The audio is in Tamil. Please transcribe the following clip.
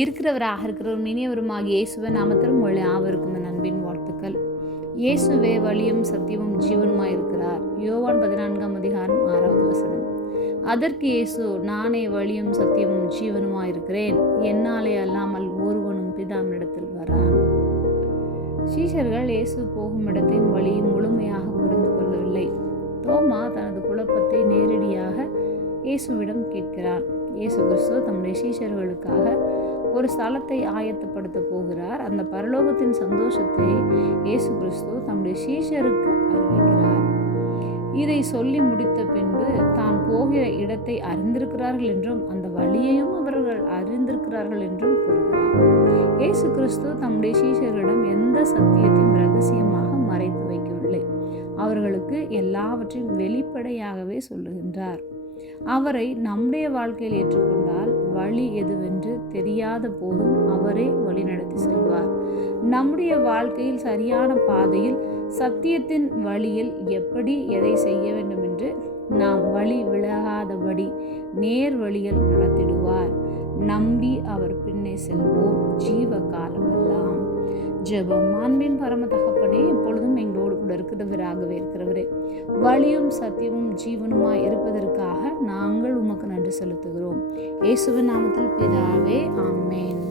இருக்கிறவராக இருக்கிறவரும் இனியவருமாகிய இயேசுவின் நாமத்தில் உங்கள் யாவருக்கும் என் அன்பின் வாழ்த்துக்கள். இயேசுவே வழியும் சத்தியமும் ஜீவனுமாய் இருக்கிறார். யோவான் 14:6. அதற்கு இயேசு, நானே வழியும் சத்தியமும் ஜீவனுமாய் இருக்கிறேன், என்னாலே அல்லாமல் ஒருவனும் பிதாவினிடத்தில் வரான். சீஷர்கள் இயேசு போகும் இடத்தையும் வழியும் முழுமையாக புரிந்து கொள்ளவில்லை. தோமா தனது குழப்பத்தை நேரடியாக இயேசுவிடம் கேட்கிறான். இயேசு கிறிஸ்து தம்முடைய சீஷர்களுக்காக ஒரு ஸ்தலத்தை ஆயத்தப்படுத்த போகிறார். அந்த பரலோகத்தின் சந்தோஷத்தை இயேசு கிறிஸ்து தம்முடைய சீஷருக்கு அறிவிக்கிறார். இதை சொல்லி முடித்த பின்பு தான் போகிற இடத்தை அறிந்திருக்கிறார்கள் என்றும் அந்த வழியையும் அவர்கள் அறிந்திருக்கிறார்கள் என்றும் கூறுகிறார். இயேசு கிறிஸ்து தம்முடைய சீஷர்களிடம் எந்த சத்தியத்தையும் ரகசியமாக மறைத்து வைக்கவில்லை. அவர்களுக்கு எல்லாவற்றையும் வெளிப்படையாகவே சொல்லுகின்றார். அவரை நம்முடைய வாழ்க்கையில் ஏற்றுக்கொண்டால் வழி எதுவென்று தெரியாத போதும் அவரே வழிநடத்தி செல்வார். நம்முடைய வாழ்க்கையில் சரியான பாதையில் சத்தியத்தின் வழியில் எப்படி எதை செய்ய வேண்டும் என்று நாம் வழி விலகாதபடி நேர் வழியில் நடத்திடுவார். நம்பி அவர் பின்னே செல்வோம் ஜீவ காலமெல்லாம். ஜெபம். அன்பின் பரம தகப்பனே, எப்பொழுதும் எங்களோடு கூட இருக்கிறவராகவே இருக்கிறவரே, வழியும் சத்தியமும் ஜீவனுமாய் இருப்பதற்காக நாங்கள் உமக்கு நன்றி செலுத்துகிறோம். இயேசுவின் நாமத்தில் பிதாவே, ஆமென்.